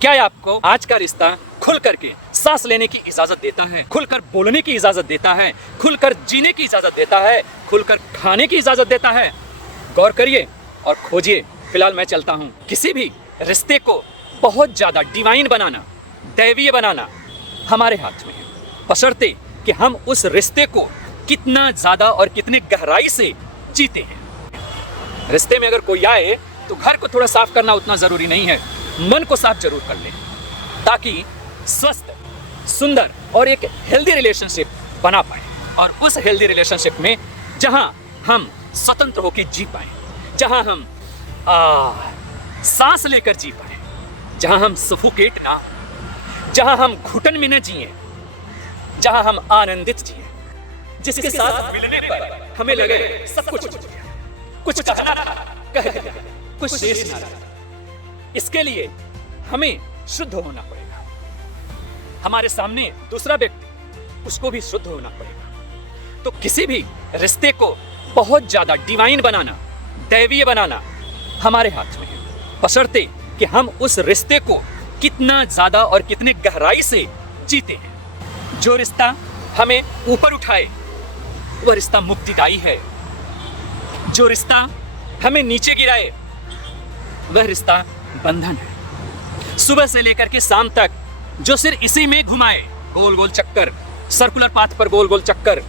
क्या आपको आज का रिश्ता खुल करके सांस लेने की इजाजत देता है, खुलकर बोलने की इजाजत देता है, खुलकर जीने की इजाजत देता है, खुलकर खाने की इजाजत देता है? गौर करिए और खोजिए। फिलहाल मैं चलता हूँ। किसी भी रिश्ते को बहुत ज्यादा डिवाइन बनाना, दैवीय बनाना हमारे हाथ में है, बशर्ते कि हम उस रिश्ते को कितना ज्यादा और कितनी गहराई से जीते हैं। रिश्ते में अगर कोई आए तो घर को थोड़ा साफ करना उतना जरूरी नहीं है, मन को साफ जरूर कर ले, ताकि स्वस्थ, सुंदर और एक हेल्दी रिलेशनशिप बना पाए। और उस हेल्दी रिलेशनशिप में जहां हम स्वतंत्र होकर जी पाए, जहां हम सांस लेकर जी पाए, जहां हम सफोकेट ना हो, जहां हम घुटन में न जिए, जहां हम आनंदित जिए, जिसके साथ मिलने पर हमें लगे सब कुछ कुछ कहना था, कह दिया, कुछ शेष ना रहा। इसके लिए हमें शुद्ध होना पड़ेगा। हमारे सामने दूसरा व्यक्ति, उसको भी शुद्ध होना पड़ेगा। तो किसी भी रिश्ते को बहुत ज्यादा डिवाइन बनाना, दैवीय बनाना हमारे हाथ में है, बशर्ते कि हम उस रिश्ते को कितना ज्यादा और कितनी गहराई से जीते हैं। जो रिश्ता हमें ऊपर उठाए वह रिश्ता मुक्तिदायी है, जो रिश्ता हमें नीचे गिराए वह रिश्ता बंधन है। सुबह से लेकर के शाम तक जो सिर्फ इसी में घुमाए, गोल गोल चक्कर, सर्कुलर पाथ पर गोल गोल चक्कर,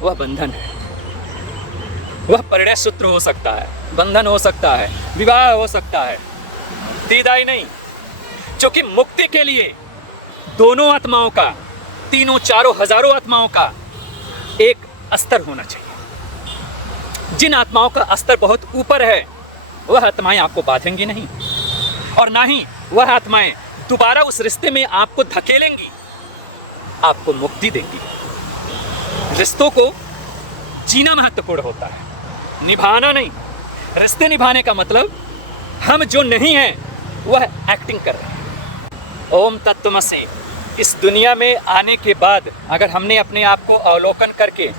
वह बंधन है। वह परिणय सूत्र हो सकता है, बंधन हो सकता है, विवाह हो सकता है, दीदाई नहीं। क्योंकि मुक्ति के लिए दोनों आत्माओं का, तीनों चारों हजारों आत्माओं का एक स्तर होना चाहिए। जिन आत्माओं का स्तर बहुत ऊपर है वह आत्माएं आपको बांधेंगी नहीं, और ना ही वह आत्माएं दोबारा उस रिश्ते में आपको धकेलेंगी, आपको मुक्ति देंगी। रिश्तों को जीना महत्वपूर्ण होता है, निभाना नहीं। रिश्ते निभाने का मतलब हम जो नहीं हैं वह एक्टिंग कर रहे हैं। ओम तत्वमसि। इस दुनिया में आने के बाद अगर हमने अपने आप को अवलोकन करके,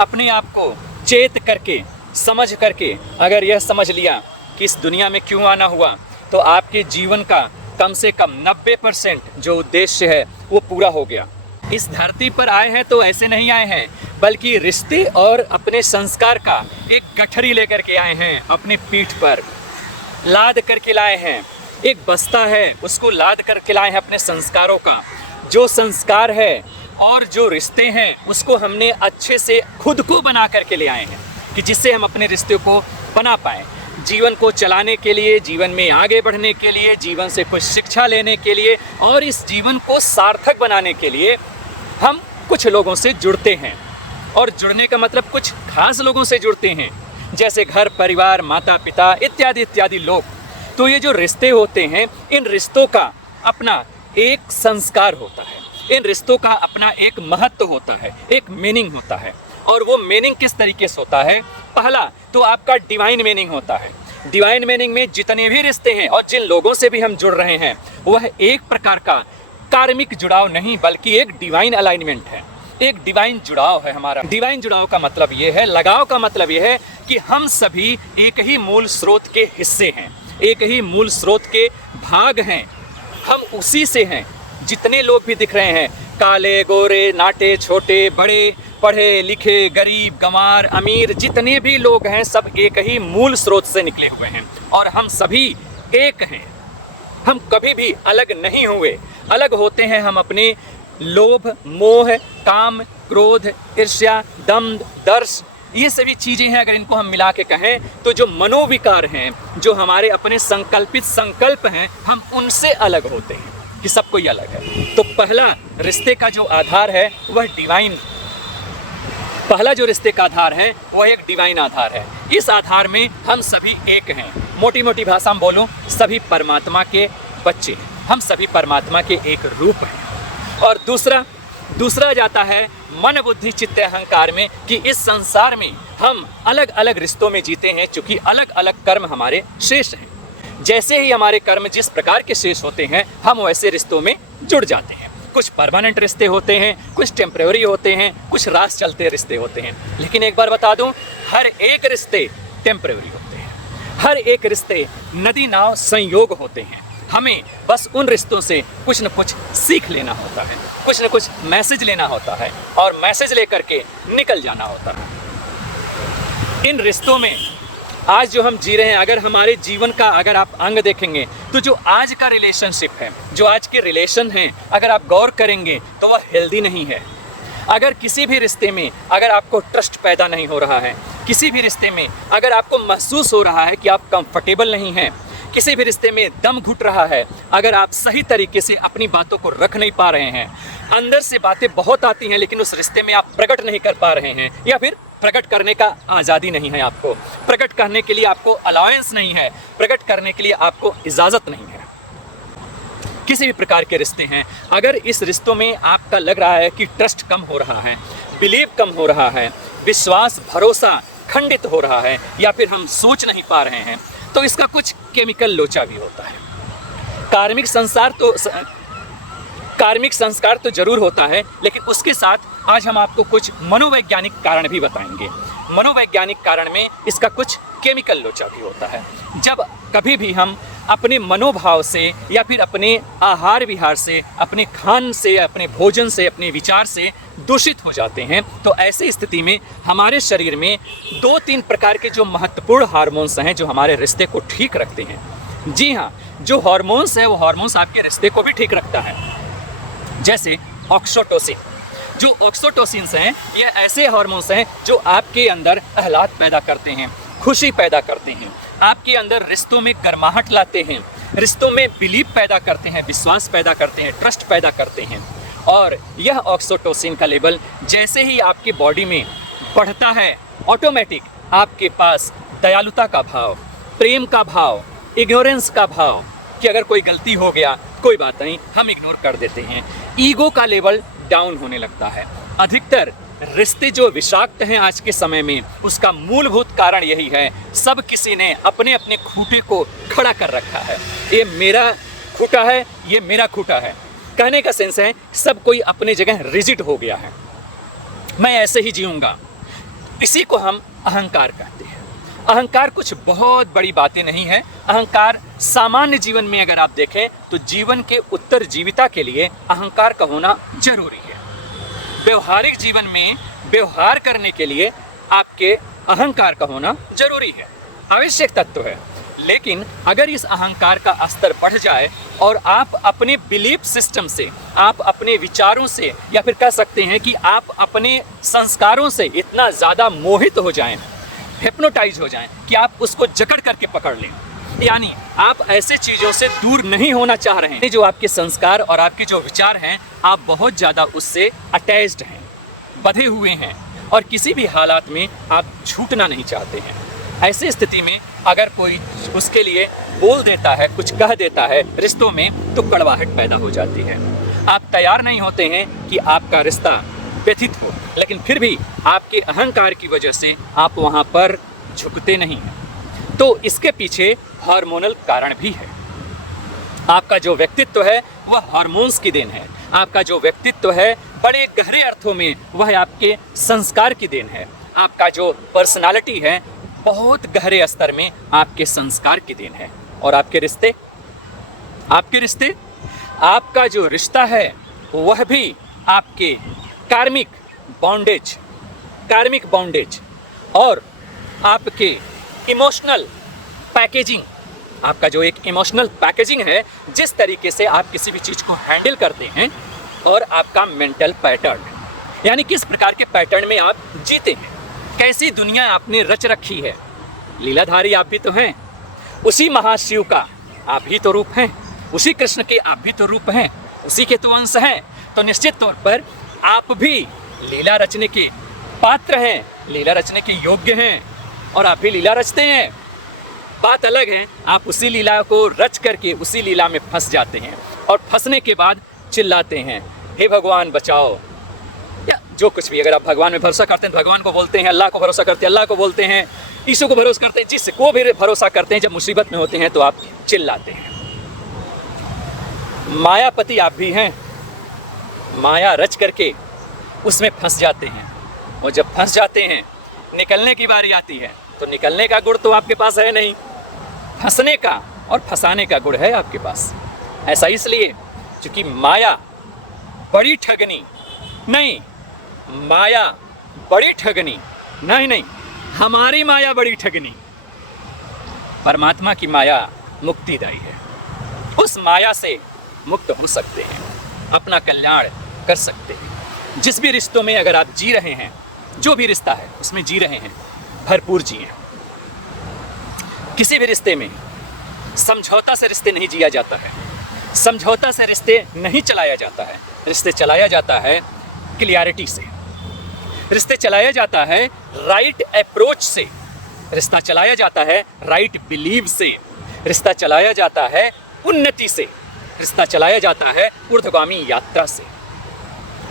अपने आप को चेत करके, समझ करके अगर यह समझ लिया कि इस दुनिया में क्यों आना हुआ, तो आपके जीवन का कम से कम 90% जो उद्देश्य है वो पूरा हो गया। इस धरती पर आए हैं तो ऐसे नहीं आए हैं, बल्कि रिश्ते और अपने संस्कार का एक गठरी लेकर के आए हैं, अपने पीठ पर लाद करके लाए हैं। एक बस्ता है, उसको लाद करके लाए हैं अपने संस्कारों का। जो संस्कार है और जो रिश्ते हैं उसको हमने अच्छे से खुद को बना करके ले आए हैं, कि जिससे हम अपने रिश्ते को बना पाएँ। जीवन को चलाने के लिए, जीवन में आगे बढ़ने के लिए, जीवन से कुछ शिक्षा लेने के लिए और इस जीवन को सार्थक बनाने के लिए हम कुछ लोगों से जुड़ते हैं। और जुड़ने का मतलब कुछ खास लोगों से जुड़ते हैं, जैसे घर परिवार, माता पिता इत्यादि इत्यादि लोग। तो ये जो रिश्ते होते हैं, इन रिश्तों का अपना एक संस्कार होता है, इन रिश्तों का अपना एक महत्व होता है, एक मीनिंग होता है। और वो मीनिंग किस तरीके से होता है? पहला तो आपका डिवाइन मीनिंग होता है। डिवाइन मीनिंग में जितने भी रिश्ते हैं और जिन लोगों से भी हम जुड़ रहे हैं, वह एक प्रकार का कार्मिक जुड़ाव नहीं, बल्कि एक डिवाइन अलाइनमेंट है, एक डिवाइन जुड़ाव है हमारा। डिवाइन जुड़ाव का मतलब ये है, लगाव का मतलब ये है कि हम सभी एक ही मूल स्रोत के हिस्से हैं, एक ही मूल स्रोत के भाग हैं, हम उसी से हैं। जितने लोग भी दिख रहे हैं, काले गोरे, नाटे छोटे बड़े, पढ़े लिखे, गरीब गंवार, अमीर, जितने भी लोग हैं सब एक ही मूल स्रोत से निकले हुए हैं, और हम सभी एक हैं। हम कभी भी अलग नहीं हुए। अलग होते हैं हम अपने लोभ, मोह, काम, क्रोध, ईर्ष्या, दम्भ, दर्श, ये सभी चीज़ें हैं। अगर इनको हम मिला के कहें तो जो मनोविकार हैं, जो हमारे अपने संकल्पित संकल्प हैं, हम उनसे अलग होते हैं, कि सब कोई अलग है। तो पहला रिश्ते का जो आधार है वह डिवाइन, पहला जो रिश्ते का आधार है वह एक डिवाइन आधार है। इस आधार में हम सभी एक हैं। मोटी मोटी भाषा में बोलूं, सभी परमात्मा के बच्चे हैं, हम सभी परमात्मा के एक रूप हैं। और दूसरा जाता है मन बुद्धि चित्त अहंकार में, कि इस संसार में हम अलग अलग रिश्तों में जीते हैं, चूँकि अलग अलग कर्म हमारे शेष हैं। जैसे ही हमारे कर्म जिस प्रकार के शेष होते हैं, हम वैसे रिश्तों में जुड़ जाते हैं। कुछ परमानेंट रिश्ते होते हैं, कुछ टेम्परेरी होते हैं, कुछ रास चलते रिश्ते होते हैं। लेकिन एक बार बता दूं, हर एक रिश्ते टेम्परेरी होते हैं, हर एक रिश्ते नदी नाव संयोग होते हैं। हमें बस उन रिश्तों से कुछ न कुछ सीख लेना होता है, कुछ न कुछ मैसेज लेना होता है और मैसेज लेकर के निकल जाना होता है। इन रिश्तों में आज जो हम जी रहे हैं, अगर हमारे जीवन का अगर आप अंग देखेंगे तो जो आज का रिलेशनशिप है, जो आज के रिलेशन हैं, अगर आप गौर करेंगे तो वह हेल्दी नहीं है। अगर किसी भी रिश्ते में अगर आपको ट्रस्ट पैदा नहीं हो रहा है, किसी भी रिश्ते में अगर आपको महसूस हो रहा है कि आप कंफर्टेबल नहीं हैं, किसी भी रिश्ते में दम घुट रहा है, अगर आप सही तरीके से अपनी बातों को रख नहीं पा रहे हैं, अंदर से बातें बहुत आती हैं लेकिन उस रिश्ते में आप प्रकट नहीं कर पा रहे हैं, या फिर प्रकट करने का आज़ादी नहीं है, आपको प्रकट करने के लिए आपको अलाउंस नहीं है, प्रकट करने के लिए आपको इजाज़त नहीं है, किसी भी प्रकार के रिश्ते हैं, अगर इस रिश्तों में आपका लग रहा है कि ट्रस्ट कम हो रहा है, बिलीव कम हो रहा है, विश्वास भरोसा खंडित हो रहा है, या फिर हम सोच नहीं पा रहे हैं, तो इसका कुछ केमिकल लोचा भी होता है। कार्मिक संस्कार तो जरूर होता है, लेकिन उसके साथ आज हम आपको कुछ मनोवैज्ञानिक कारण भी बताएंगे। मनोवैज्ञानिक कारण में इसका कुछ केमिकल लोचा भी होता है। जब कभी भी हम अपने मनोभाव से या फिर अपने आहार विहार से, अपने खान से, अपने भोजन से, अपने विचार से दूषित हो जाते हैं, तो ऐसी स्थिति में हमारे शरीर में 2-3 प्रकार के जो महत्वपूर्ण हार्मोन्स हैं जो हमारे रिश्ते को ठीक रखते हैं। जी हाँ, जो हार्मोन्स है वो हार्मोन्स आपके रिश्ते को भी ठीक रखता है। जैसे ऑक्सीटोसिन, जो ऑक्सीटोसिन्स हैं ये ऐसे हार्मोन्स हैं जो आपके अंदर आह्लाद पैदा करते हैं, खुशी पैदा करते हैं, आपके अंदर रिश्तों में गर्माहट लाते हैं, रिश्तों में बिलीव पैदा करते हैं, विश्वास पैदा करते हैं, ट्रस्ट पैदा करते हैं। और यह ऑक्सीटोसिन का लेवल जैसे ही आपकी बॉडी में बढ़ता है, ऑटोमेटिक आपके पास दयालुता का भाव, प्रेम का भाव, इग्नोरेंस का भाव कि अगर कोई गलती हो गया कोई बात नहीं, हम इग्नोर कर देते हैं, ईगो का लेवल डाउन होने लगता है। अधिकतर रिश्ते जो विषाक्त हैं आज के समय में, उसका मूलभूत कारण यही है, सब किसी ने अपने अपने खूंटे को खड़ा कर रखा है। ये मेरा खूंटा है, ये मेरा खूंटा है, कहने का सेंस है सब कोई अपने जगह रिजिड हो गया है, मैं ऐसे ही जीऊंगा। इसी को हम अहंकार कहते हैं। अहंकार कुछ बहुत बड़ी बातें नहीं है। अहंकार सामान्य जीवन में अगर आप देखें तो जीवन के उत्तरजीविता के लिए अहंकार का होना जरूरी है। व्यवहारिक जीवन में व्यवहार करने के लिए आपके अहंकार का होना जरूरी है, आवश्यक तत्व है। लेकिन अगर इस अहंकार का स्तर बढ़ जाए और आप अपने बिलीफ सिस्टम से, आप अपने विचारों से, या फिर कह सकते हैं कि आप अपने संस्कारों से इतना ज़्यादा मोहित हो जाएं, हिप्नोटाइज हो जाएं कि आप उसको जकड़ करके पकड़ लें, यानी आप ऐसे चीज़ों से दूर नहीं होना चाह रहे हैं, जो आपके संस्कार और आपके जो विचार हैं आप बहुत ज़्यादा उससे अटैच्ड हैं, बंधे हुए हैं, और किसी भी हालात में आप छूटना नहीं चाहते हैं। ऐसी स्थिति में अगर कोई उसके लिए बोल देता है, कुछ कह देता है रिश्तों में, तो कड़वाहट पैदा हो जाती है। आप तैयार नहीं होते हैं कि आपका रिश्ता व्यथित हो, लेकिन फिर भी आपके अहंकार की वजह से आप वहाँ पर झुकते नहीं हैं। तो इसके पीछे हार्मोनल कारण भी है। आपका जो व्यक्तित्व है वह हार्मोन्स की देन है। आपका जो व्यक्तित्व है बड़े गहरे अर्थों में वह आपके संस्कार की देन है। आपका जो पर्सनालिटी है बहुत गहरे स्तर में आपके संस्कार की देन है। और आपके रिश्ते, आपका जो रिश्ता है वह भी आपके कार्मिक बॉन्डेज और आपके इमोशनल पैकेजिंग, आपका जो एक इमोशनल पैकेजिंग है, जिस तरीके से आप किसी भी चीज़ को हैंडल करते हैं, और आपका मेंटल पैटर्न, यानी किस प्रकार के पैटर्न में आप जीते हैं, कैसी दुनिया आपने रच रखी है। लीलाधारी आप भी तो हैं, उसी महाशिव का आप भी तो रूप हैं, उसी कृष्ण के आप भी तो रूप हैं, उसी के तो अंश हैं। तो निश्चित तौर पर आप भी लीला रचने के पात्र हैं, लीला रचने के योग्य हैं, और आप भी लीला रचते हैं। बात अलग है, आप उसी लीला को रच करके उसी लीला में फंस जाते हैं, और फंसने के बाद चिल्लाते हैं, हे भगवान बचाओ, या जो कुछ भी। अगर आप भगवान में भरोसा करते हैं तो भगवान को बोलते हैं, अल्लाह को भरोसा करते हैं अल्लाह को बोलते हैं, ईशु को भरोसा करते हैं, जिसको भी भरोसा करते हैं, जब मुसीबत में होते हैं तो आप चिल्लाते हैं। मायापति आप भी हैं, माया रच करके उसमें फंस जाते हैं, और जब फंस जाते हैं निकलने की बारी आती है तो निकलने का गुण तो आपके पास है नहीं, फंसने का और फंसाने का गुण है आपके पास। ऐसा इसलिए क्योंकि माया बड़ी ठगनी, नहीं माया बड़ी ठगनी, नहीं हमारी माया बड़ी ठगनी। परमात्मा की माया मुक्तिदायी है। उस माया से मुक्त हो सकते हैं, अपना कल्याण कर सकते हैं। जिस भी रिश्तों में अगर आप जी रहे हैं, जो भी रिश्ता है उसमें जी रहे हैं, भरपूर जिए। किसी भी रिश्ते में समझौता से रिश्ते नहीं जिया जाता है, समझौता से रिश्ते नहीं चलाया जाता है। रिश्ते चलाया जाता है क्लियरिटी से, रिश्ते चलाया जाता है राइट अप्रोच से, रिश्ता चलाया जाता है राइट बिलीव से, रिश्ता चलाया जाता है उन्नति से, रिश्ता चलाया जाता है ऊर्ध्वगामी यात्रा से।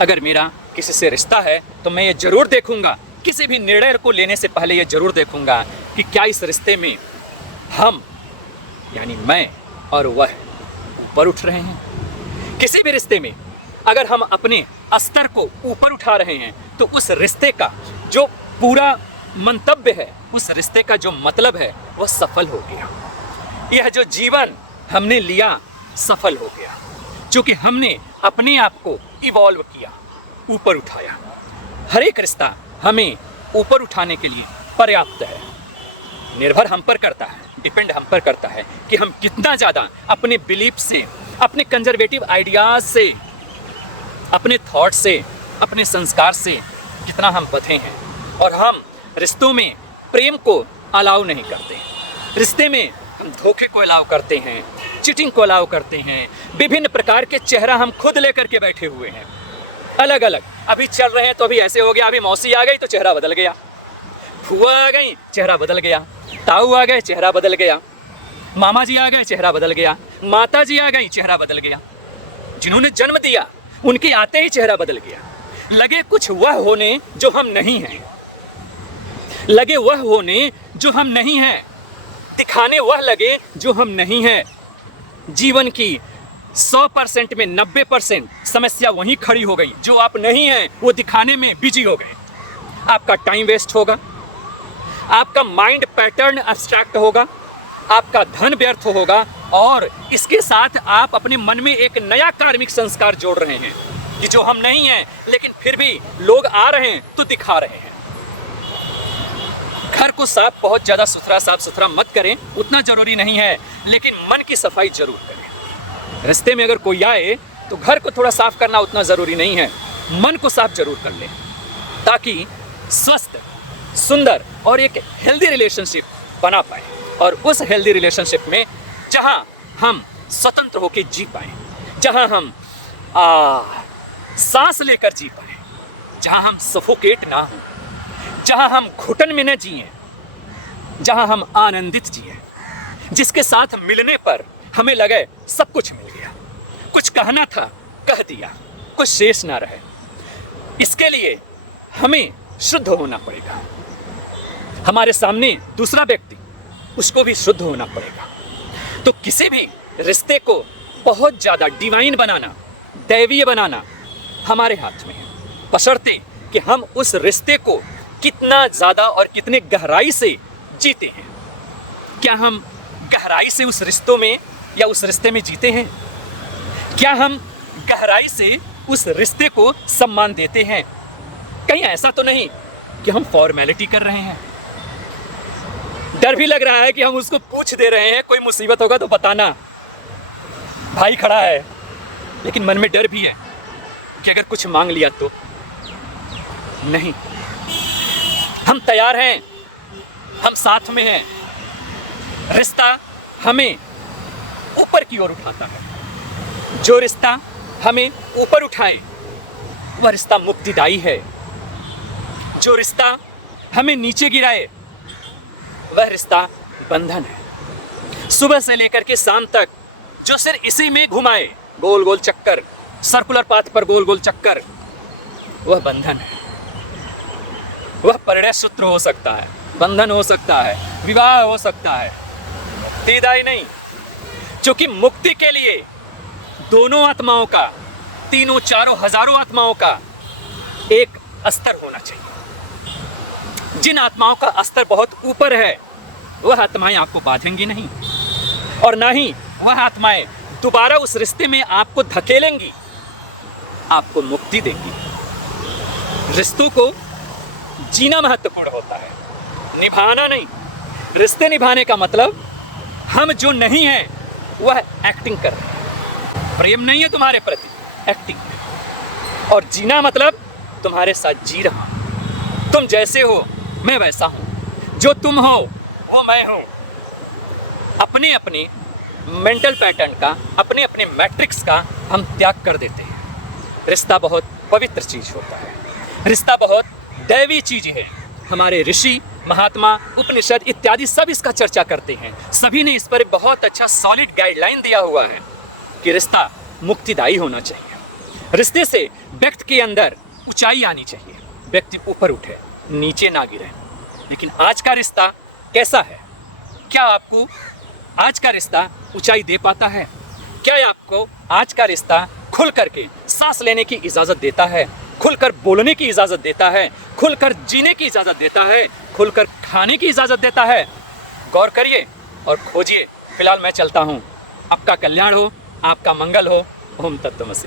अगर मेरा किसी से रिश्ता है तो मैं ये जरूर देखूंगा, किसी भी निर्णय को लेने से पहले ये जरूर देखूंगा कि क्या इस रिश्ते में हम यानी मैं और वह ऊपर उठ रहे हैं। किसी भी रिश्ते में अगर हम अपने स्तर को ऊपर उठा रहे हैं तो उस रिश्ते का जो पूरा मंतव्य है, उस रिश्ते का जो मतलब है, वह सफल हो गया। यह जो जीवन हमने लिया सफल हो गया, क्योंकि हमने अपने आप को इवॉल्व किया, ऊपर उठाया। हर एक रिश्ता हमें ऊपर उठाने के लिए पर्याप्त है। निर्भर हम पर करता है, डिपेंड हम पर करता है कि हम कितना ज़्यादा अपने बिलीफ से, अपने कंजर्वेटिव आइडियाज से, अपने थॉट से, अपने संस्कार से कितना हम बंधे हैं। और हम रिश्तों में प्रेम को अलाउ नहीं करते, रिश्ते में हम धोखे को अलाउ करते हैं, चीटिंग को अलाउ करते हैं। विभिन्न प्रकार के चेहरा हम खुद लेकर के बैठे हुए हैं, अलग अलग। अभी चल रहे हैं तो अभी ऐसे हो गया, अभी मौसी आ गई तो चेहरा बदल गया, फुआ आ गई चेहरा बदल गया, ताऊ आ गए चेहरा बदल गया, मामा जी आ गए चेहरा बदल गया, माता जी आ गई चेहरा बदल गया। जिन्होंने जन्म दिया उनके आते ही चेहरा बदल गया। लगे कुछ वह होने जो हम नहीं हैं, लगे वह होने जो हम नहीं हैं, दिखाने वह लगे जो हम नहीं हैं। जीवन की 100% में 90% समस्या वहीं खड़ी हो गई। जो आप नहीं हैं वो दिखाने में बिजी हो गए। आपका टाइम वेस्ट होगा, आपका माइंड पैटर्न एब्स्ट्रैक्ट होगा, आपका धन व्यर्थ होगा, और इसके साथ आप अपने मन में एक नया कार्मिक संस्कार जोड़ रहे हैं कि जो हम नहीं हैं, लेकिन फिर भी लोग आ रहे हैं तो दिखा रहे हैं। घर को साफ, बहुत ज़्यादा साफ सुथरा मत करें, उतना ज़रूरी नहीं है, लेकिन मन की सफाई जरूर करें। रिश्ते में अगर कोई आए तो घर को थोड़ा साफ करना उतना ज़रूरी नहीं है, मन को साफ जरूर कर लें, ताकि स्वस्थ, सुंदर और एक हेल्दी रिलेशनशिप बना पाए। और उस हेल्दी रिलेशनशिप में जहां हम स्वतंत्र होकर जी पाए, जहां हम सांस लेकर जी पाए, जहां हम सफोकेट ना हो, जहां हम घुटन में न जिए, जहां हम आनंदित जिए, जिसके साथ मिलने पर हमें लगे सब कुछ मिल गया, कुछ कहना था कह दिया, कुछ शेष ना रहे। इसके लिए हमें शुद्ध होना पड़ेगा। हमारे सामने दूसरा व्यक्ति, उसको भी शुद्ध होना पड़ेगा। तो किसी भी रिश्ते को बहुत ज़्यादा डिवाइन बनाना, दैवीय बनाना हमारे हाथ में है, बशर्ते कि हम उस रिश्ते को कितना ज़्यादा और कितने गहराई से जीते हैं। क्या हम गहराई से उस रिश्तों में या उस रिश्ते में जीते हैं? क्या हम गहराई से उस रिश्ते को सम्मान देते हैं? कहीं ऐसा तो नहीं कि हम फॉर्मेलिटी कर रहे हैं? डर भी लग रहा है कि हम उसको पूछ दे रहे हैं, कोई मुसीबत होगा तो बताना, भाई खड़ा है, लेकिन मन में डर भी है कि अगर कुछ मांग लिया तो। नहीं, हम तैयार हैं, हम साथ में हैं। रिश्ता हमें ऊपर की ओर उठाता है। जो रिश्ता हमें ऊपर उठाए वह रिश्ता मुक्तिदायी है। जो रिश्ता हमें नीचे गिराए वह रिश्ता बंधन है। सुबह से लेकर के शाम तक जो सिर्फ इसी में घुमाए, गोल गोल चक्कर, सर्कुलर पाथ पर गोल गोल चक्कर, वह बंधन है। वह परिणय सूत्र हो सकता है, बंधन हो सकता है, विवाह हो सकता है, तीदाई नहीं। क्योंकि मुक्ति के लिए दोनों आत्माओं का, तीनों चारों हजारों आत्माओं का एक स्तर होना चाहिए। जिन आत्माओं का स्तर बहुत ऊपर है वह आत्माएं आपको बांधेंगी नहीं, और ना ही वह आत्माएं दोबारा उस रिश्ते में आपको धकेलेंगी, आपको मुक्ति देंगी। रिश्तों को जीना महत्वपूर्ण होता है, निभाना नहीं। रिश्ते निभाने का मतलब हम जो नहीं हैं वह एक्टिंग कर रहे हैं। प्रेम नहीं है तुम्हारे प्रति, एक्टिंग है। और जीना मतलब तुम्हारे साथ जी रहा हूं। तुम जैसे हो मैं वैसा हूं, जो तुम हो वो मैं हूं। अपने अपने मेंटल पैटर्न का, अपने अपने मैट्रिक्स का हम त्याग कर देते हैं। रिश्ता बहुत पवित्र चीज होता है, रिश्ता बहुत दैवी चीज है। हमारे ऋषि, महात्मा, उपनिषद इत्यादि सब इसका चर्चा करते हैं। सभी ने इस पर बहुत अच्छा सॉलिड गाइडलाइन दिया हुआ है कि रिश्ता मुक्तिदायी होना चाहिए। रिश्ते से व्यक्ति के अंदर ऊंचाई आनी चाहिए, व्यक्ति ऊपर उठे, नीचे ना गिरे। लेकिन आज का रिश्ता कैसा है? क्या आपको आज का रिश्ता ऊंचाई दे पाता है? क्या आपको आज का रिश्ता खुल करके सांस लेने की इजाज़त देता है, खुलकर बोलने की इजाज़त देता है, खुलकर जीने की इजाज़त देता है, खुलकर खाने की इजाज़त देता है? गौर करिए और खोजिए। फिलहाल मैं चलता हूँ। आपका कल्याण हो, आपका मंगल हो। ओम तत्वमसि।